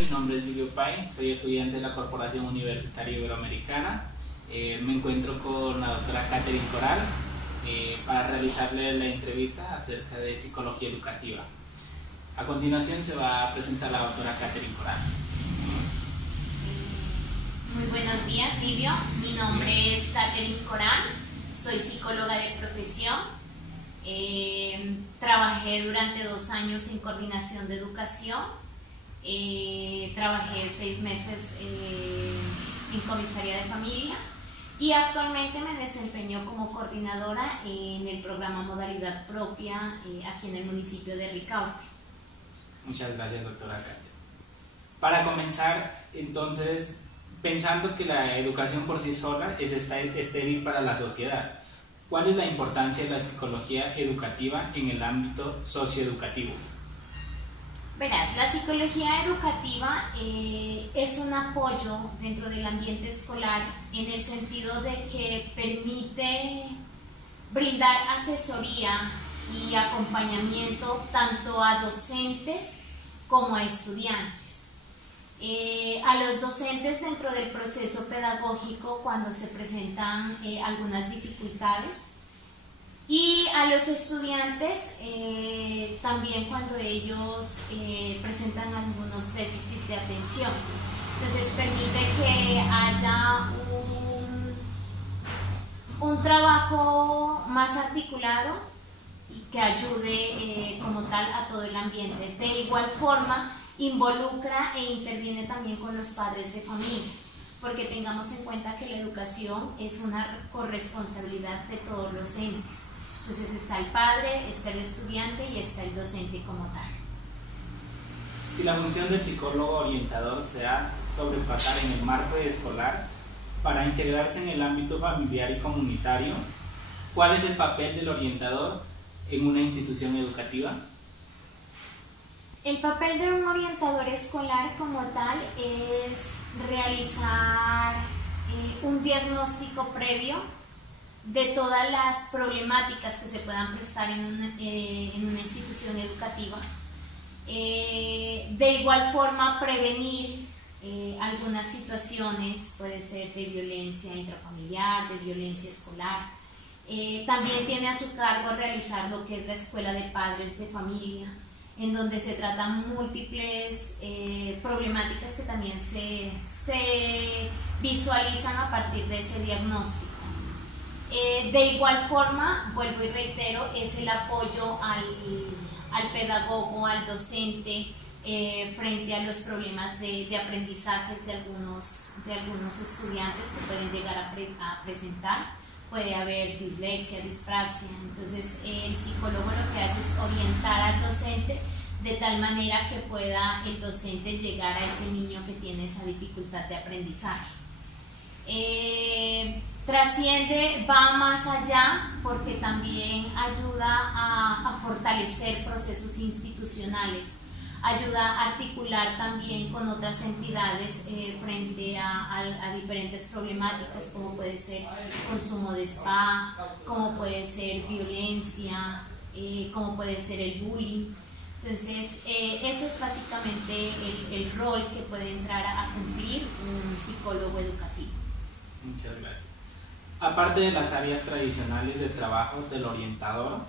Mi nombre es Livio Pay, soy estudiante de la Corporación Universitaria Iberoamericana. Me encuentro con la doctora Catherine Coral para realizarle la entrevista acerca de psicología educativa. A continuación se va a presentar la doctora Catherine Coral. Muy buenos días, Livio. Mi nombre es Catherine Coral, soy psicóloga de profesión. Trabajé durante 2 años en coordinación de educación. Trabajé 6 meses en comisaría de familia y actualmente me desempeño como coordinadora en el programa Modalidad Propia aquí en el municipio de Ricaurte. Muchas gracias, doctora Catherine. Para comenzar, entonces, pensando que la educación por sí sola es estéril para la sociedad, ¿cuál es la importancia de la psicología educativa en el ámbito socioeducativo? Verás, la psicología educativa es un apoyo dentro del ambiente escolar en el sentido de que permite brindar asesoría y acompañamiento tanto a docentes como a estudiantes. A los docentes dentro del proceso pedagógico cuando se presentan algunas dificultades, y a los estudiantes también cuando ellos presentan algunos déficits de atención. Entonces permite que haya un trabajo más articulado y que ayude como tal a todo el ambiente. De igual forma involucra e interviene también con los padres de familia, porque tengamos en cuenta que la educación es una corresponsabilidad de todos los entes. Entonces está el padre, está el estudiante y está el docente como tal. Si la función del psicólogo orientador se ha sobrepasar en el marco escolar para integrarse en el ámbito familiar y comunitario, ¿cuál es el papel del orientador en una institución educativa? El papel de un orientador escolar como tal es realizar un diagnóstico previo de todas las problemáticas que se puedan prestar en una institución educativa. De igual forma, prevenir algunas situaciones, puede ser de violencia intrafamiliar, de violencia escolar. También tiene a su cargo realizar lo que es la escuela de padres de familia, en donde se tratan múltiples problemáticas que también se visualizan a partir de ese diagnóstico. De igual forma, vuelvo y reitero, es el apoyo al pedagogo, al docente, frente a los problemas de aprendizajes de algunos estudiantes que pueden llegar a presentar. Puede haber dislexia, dispraxia. Entonces el psicólogo lo que hace es orientar al docente de tal manera que pueda el docente llegar a ese niño que tiene esa dificultad de aprendizaje. Trasciende, va más allá, porque también ayuda a fortalecer procesos institucionales, ayuda a articular también con otras entidades frente a diferentes problemáticas, como puede ser consumo de spa, como puede ser violencia, como puede ser el bullying. Entonces, ese es básicamente el rol que puede entrar a cumplir un psicólogo educativo. Muchas gracias. Aparte de las áreas tradicionales de trabajo del orientador,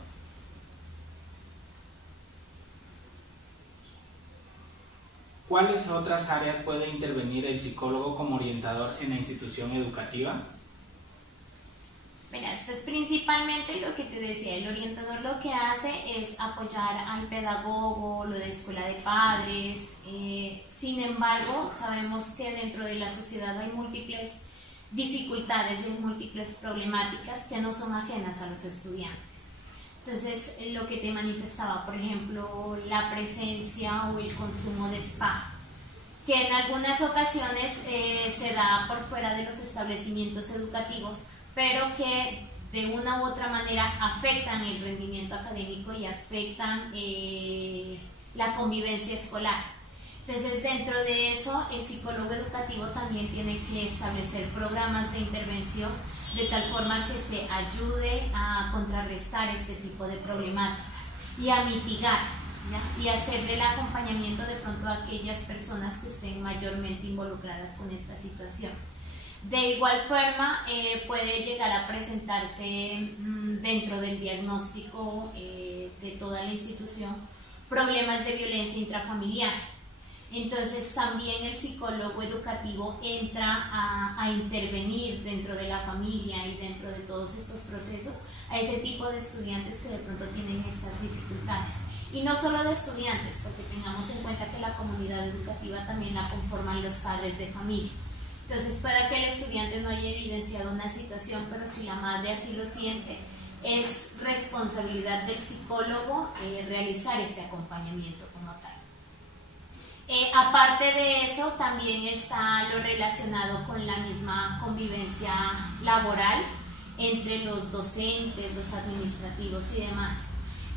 ¿cuáles otras áreas puede intervenir el psicólogo como orientador en la institución educativa? Mira, esto es principalmente lo que te decía, el orientador lo que hace es apoyar al pedagogo, lo de escuela de padres. Sin embargo, sabemos que dentro de la sociedad hay múltiples dificultades y múltiples problemáticas que no son ajenas a los estudiantes. Entonces, lo que te manifestaba, por ejemplo, la presencia o el consumo de spa, que en algunas ocasiones se da por fuera de los establecimientos educativos, pero que de una u otra manera afectan el rendimiento académico y afectan la convivencia escolar. Entonces, dentro de eso, el psicólogo educativo también tiene que establecer programas de intervención de tal forma que se ayude a contrarrestar este tipo de problemáticas y a mitigar, ¿ya? Y hacerle el acompañamiento de pronto a aquellas personas que estén mayormente involucradas con esta situación. De igual forma, puede llegar a presentarse dentro del diagnóstico de toda la institución problemas de violencia intrafamiliar. Entonces también el psicólogo educativo entra a intervenir dentro de la familia y dentro de todos estos procesos a ese tipo de estudiantes que de pronto tienen estas dificultades. Y no solo de estudiantes, porque tengamos en cuenta que la comunidad educativa también la conforman los padres de familia. Entonces puede que el estudiante no haya evidenciado una situación, pero si la madre así lo siente, es responsabilidad del psicólogo realizar ese acompañamiento como tal. Aparte de eso, también está lo relacionado con la misma convivencia laboral entre los docentes, los administrativos y demás.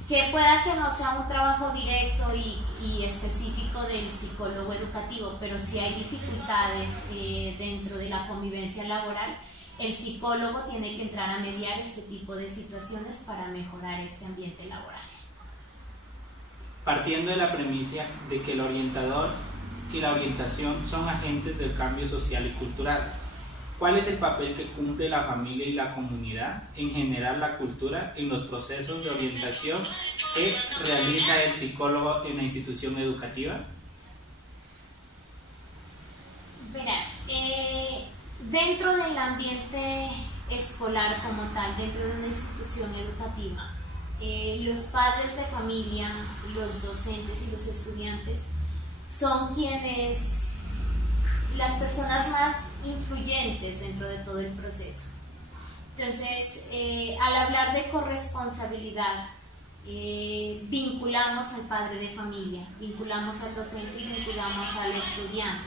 Que pueda que no sea un trabajo directo y específico del psicólogo educativo, pero si hay dificultades dentro de la convivencia laboral, el psicólogo tiene que entrar a mediar este tipo de situaciones para mejorar este ambiente laboral. Partiendo de la premisa de que el orientador y la orientación son agentes del cambio social y cultural, ¿cuál es el papel que cumple la familia y la comunidad en generar la cultura en los procesos de orientación que realiza el psicólogo en la institución educativa? Verás, dentro del ambiente escolar como tal, dentro de una institución educativa, los padres de familia, los docentes y los estudiantes son las personas más influyentes dentro de todo el proceso. Entonces, al hablar de corresponsabilidad, vinculamos al padre de familia, vinculamos al docente y vinculamos al estudiante.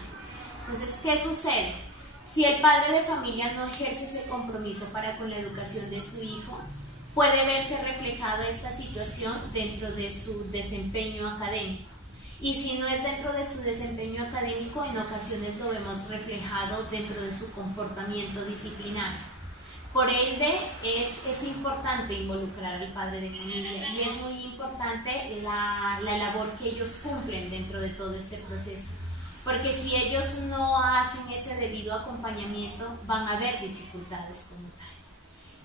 Entonces, ¿qué sucede? Si el padre de familia no ejerce ese compromiso para con la educación de su hijo, puede verse reflejada esta situación dentro de su desempeño académico. Y si no es dentro de su desempeño académico, en ocasiones lo vemos reflejado dentro de su comportamiento disciplinario. Por ende, es importante involucrar al padre de familia y es muy importante la labor que ellos cumplen dentro de todo este proceso. Porque si ellos no hacen ese debido acompañamiento, van a haber dificultades como tal.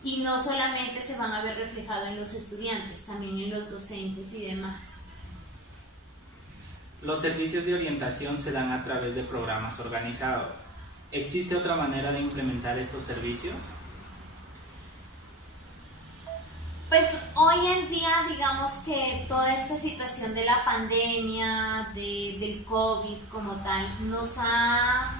Y no solamente se van a ver reflejados en los estudiantes, también en los docentes y demás. Los servicios de orientación se dan a través de programas organizados. ¿Existe otra manera de implementar estos servicios? Pues hoy en día, digamos que toda esta situación de la pandemia, del COVID como tal, nos ha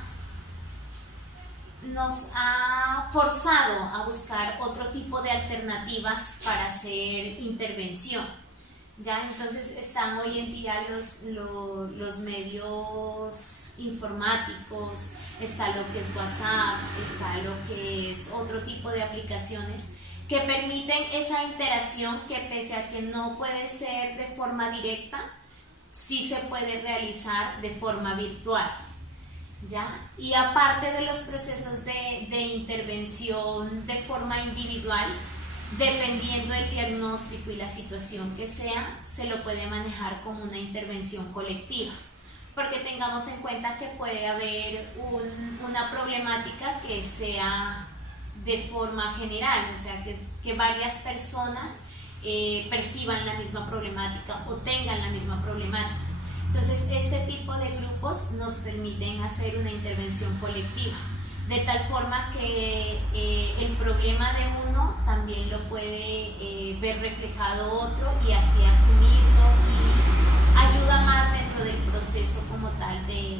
forzado a buscar otro tipo de alternativas para hacer intervención. ¿Ya? Entonces están hoy en día los medios informáticos, está lo que es WhatsApp, está lo que es otro tipo de aplicaciones que permiten esa interacción que pese a que no puede ser de forma directa, sí se puede realizar de forma virtual. ¿Ya? Y aparte de los procesos de intervención de forma individual, dependiendo del diagnóstico y la situación que sea, se lo puede manejar como una intervención colectiva, porque tengamos en cuenta que puede haber una problemática que sea de forma general, o sea, que varias personas perciban la misma problemática o tengan la misma problemática. Entonces, este tipo de grupos nos permiten hacer una intervención colectiva, de tal forma que el problema de uno también lo puede ver reflejado otro y así asumirlo y ayuda más dentro del proceso como tal de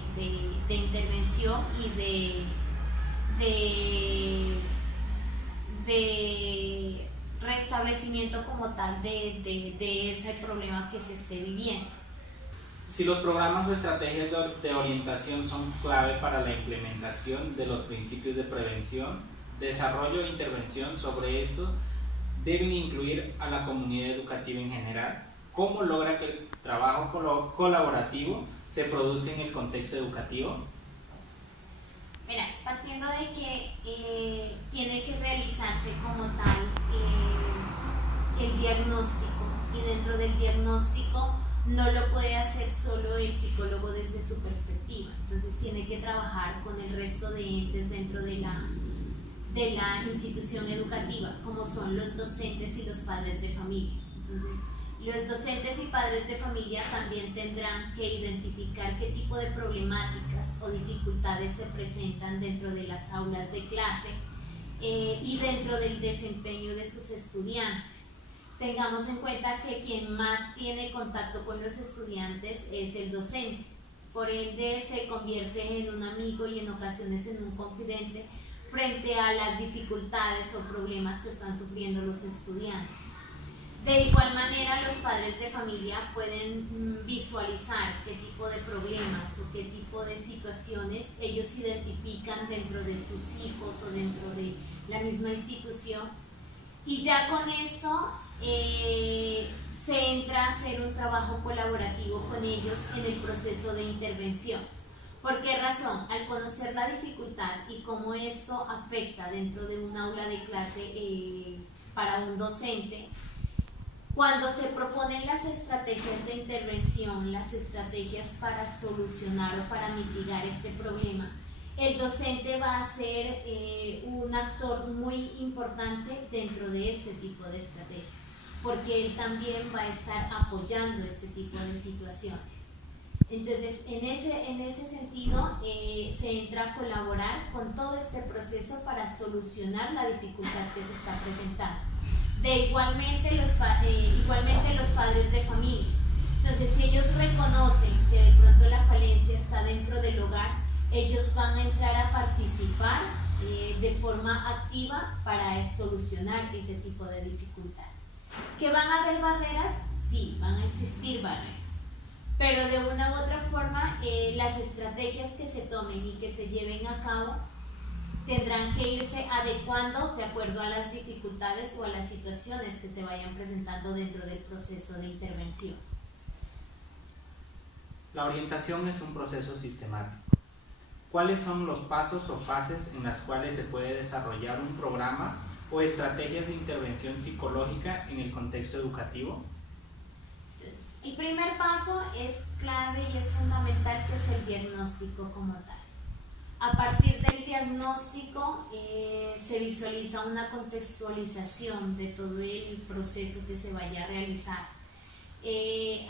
intervención y de restablecimiento como tal de ese problema que se esté viviendo. Si los programas o estrategias de orientación son clave para la implementación de los principios de prevención, desarrollo e intervención sobre esto, deben incluir a la comunidad educativa en general. ¿Cómo logra que el trabajo colaborativo se produzca en el contexto educativo? Verás, partiendo de que tiene que realizarse como tal el diagnóstico, y dentro del diagnóstico no lo puede hacer solo el psicólogo desde su perspectiva, entonces tiene que trabajar con el resto de entes dentro de la institución educativa, como son los docentes y los padres de familia. Entonces, los docentes y padres de familia también tendrán que identificar qué tipo de problemáticas o dificultades se presentan dentro de las aulas de clase y dentro del desempeño de sus estudiantes. Tengamos en cuenta que quien más tiene contacto con los estudiantes es el docente, por ende se convierte en un amigo y en ocasiones en un confidente frente a las dificultades o problemas que están sufriendo los estudiantes. De igual manera, los padres de familia pueden visualizar qué tipo de problemas o qué tipo de situaciones ellos identifican dentro de sus hijos o dentro de la misma institución, y ya con eso se entra a hacer un trabajo colaborativo con ellos en el proceso de intervención. ¿Por qué razón? Al conocer la dificultad y cómo esto afecta dentro de un aula de clase para un docente, cuando se proponen las estrategias de intervención, las estrategias para solucionar o para mitigar este problema, el docente va a ser un actor muy importante dentro de este tipo de estrategias, porque él también va a estar apoyando este tipo de situaciones. Entonces, en ese sentido, se entra a colaborar con todo este proceso para solucionar la dificultad que se está presentando. Igualmente los padres de familia. Entonces, si ellos reconocen que de pronto la falencia está dentro del hogar, ellos van a entrar a participar de forma activa para solucionar ese tipo de dificultad. ¿Que van a haber barreras? Sí, van a existir barreras. Pero de una u otra forma, las estrategias que se tomen y que se lleven a cabo tendrán que irse adecuando de acuerdo a las dificultades o a las situaciones que se vayan presentando dentro del proceso de intervención. La orientación es un proceso sistemático. ¿Cuáles son los pasos o fases en las cuales se puede desarrollar un programa o estrategias de intervención psicológica en el contexto educativo? Entonces, el primer paso es clave y es fundamental, que es el diagnóstico como tal. A partir del diagnóstico se visualiza una contextualización de todo el proceso que se vaya a realizar.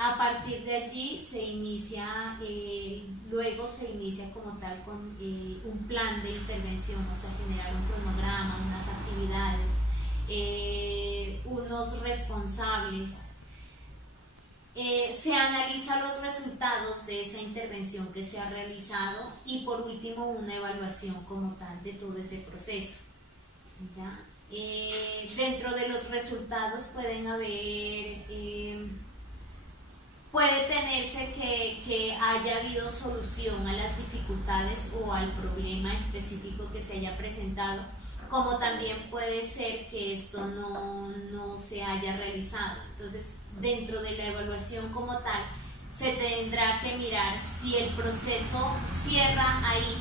A partir de allí se inicia, luego se inicia como tal con un plan de intervención, o sea, generar un cronograma, unas actividades, unos responsables. Se analizan los resultados de esa intervención que se ha realizado y por último una evaluación como tal de todo ese proceso. ¿Ya? Dentro de los resultados pueden haber, puede tenerse que haya habido solución a las dificultades o al problema específico que se haya presentado, como también puede ser que esto no se haya realizado. Entonces, dentro de la evaluación como tal, se tendrá que mirar si el proceso cierra ahí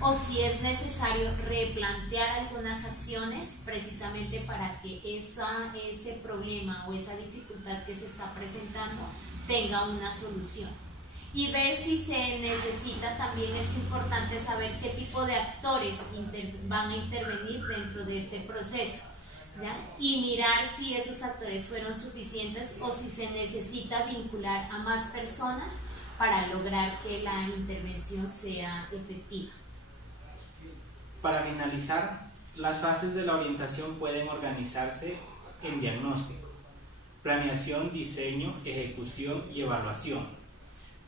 o si es necesario replantear algunas acciones precisamente para que ese problema o esa dificultad que se está presentando tenga una solución. Y ver si se necesita, también es importante saber qué tipo de actores van a intervenir dentro de este proceso, ¿ya? Y mirar si esos actores fueron suficientes o si se necesita vincular a más personas para lograr que la intervención sea efectiva. Para finalizar, las fases de la orientación pueden organizarse en diagnóstico, planeación, diseño, ejecución y evaluación.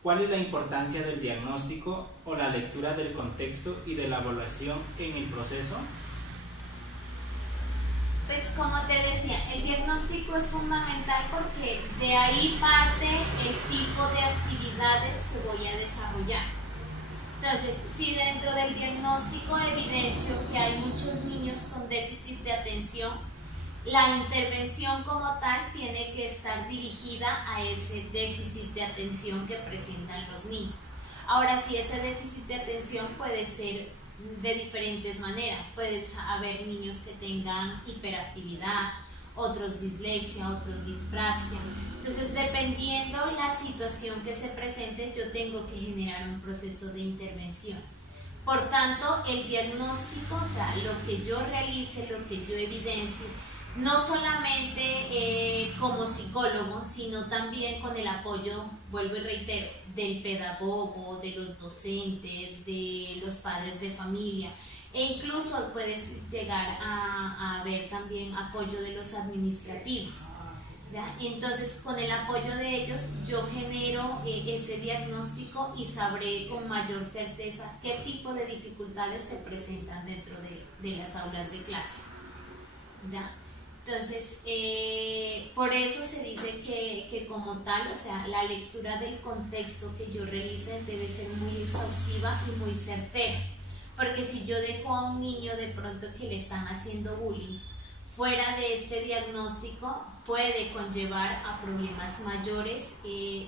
¿Cuál es la importancia del diagnóstico o la lectura del contexto y de la evaluación en el proceso? Pues como te decía, el diagnóstico es fundamental porque de ahí parte el tipo de actividades que voy a desarrollar. Entonces, si dentro del diagnóstico evidencio que hay muchos niños con déficit de atención, la intervención como tal tiene que estar dirigida a ese déficit de atención que presentan los niños. Ahora, si ese déficit de atención puede ser de diferentes maneras, puede haber niños que tengan hiperactividad otros dislexia, otros dispraxia. Entonces, dependiendo la situación que se presente, yo tengo que generar un proceso de intervención. Por tanto, el diagnóstico, o sea, lo que yo realice, lo que yo evidencie, no solamente como psicólogo, sino también con el apoyo, vuelvo y reitero, del pedagogo, de los docentes, de los padres de familia, e incluso puedes llegar a ver también apoyo de los administrativos, ¿ya? Entonces, con el apoyo de ellos, yo genero ese diagnóstico y sabré con mayor certeza qué tipo de dificultades se presentan dentro de las aulas de clase, ¿ya? Entonces, por eso se dice que como tal, o sea, la lectura del contexto que yo realice debe ser muy exhaustiva y muy certera, porque si yo dejo a un niño de pronto que le están haciendo bullying fuera de este diagnóstico, puede conllevar a problemas mayores,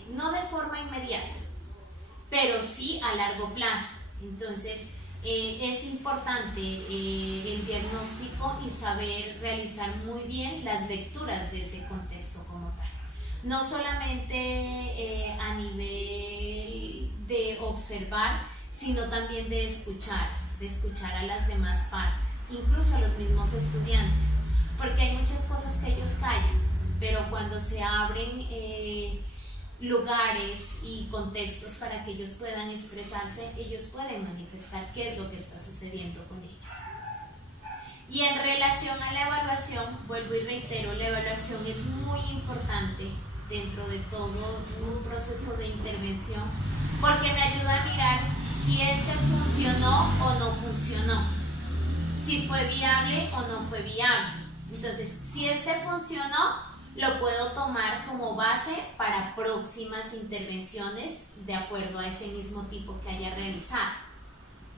no de forma inmediata, pero sí a largo plazo. Entonces, es importante el diagnóstico y saber realizar muy bien las lecturas de ese contexto como tal. No solamente a nivel de observar, sino también de escuchar a las demás partes, incluso a los mismos estudiantes, porque hay muchas cosas que ellos callan, pero cuando se abren lugares y contextos para que ellos puedan expresarse, ellos pueden manifestar qué es lo que está sucediendo con ellos. Y en relación a la evaluación, vuelvo y reitero, la evaluación es muy importante dentro de todo un proceso de intervención, porque me ayuda a mirar si este funcionó o no funcionó, si fue viable o no fue viable. Entonces, si este funcionó, lo puedo tomar como base para próximas intervenciones de acuerdo a ese mismo tipo que haya realizado.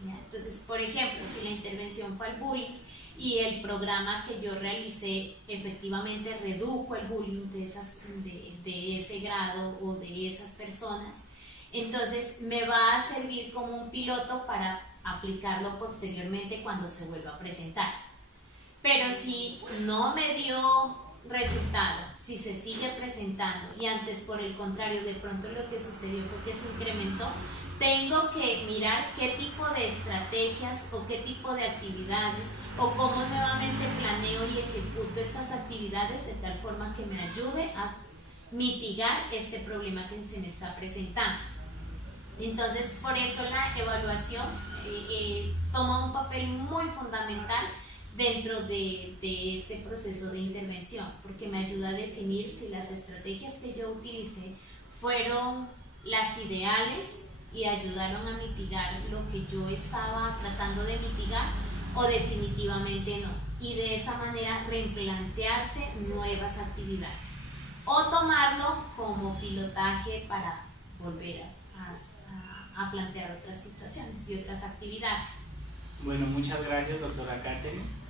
¿Ya? Entonces, por ejemplo, si la intervención fue al bullying y el programa que yo realicé efectivamente redujo el bullying de ese grado o de esas personas, entonces me va a servir como un piloto para aplicarlo posteriormente cuando se vuelva a presentar. Pero si no me dio resultado, si se sigue presentando y antes por el contrario de pronto lo que sucedió fue que se incrementó, tengo que mirar qué tipo de estrategias o qué tipo de actividades o cómo nuevamente planeo y ejecuto esas actividades de tal forma que me ayude a mitigar este problema que se me está presentando. Entonces, por eso la evaluación toma un papel muy fundamental dentro de este proceso de intervención, porque me ayuda a definir si las estrategias que yo utilicé fueron las ideales y ayudaron a mitigar lo que yo estaba tratando de mitigar o definitivamente no, y de esa manera replantearse nuevas actividades o tomarlo como pilotaje para volver a plantear otras situaciones y otras actividades. Bueno, muchas gracias, doctora Katherine.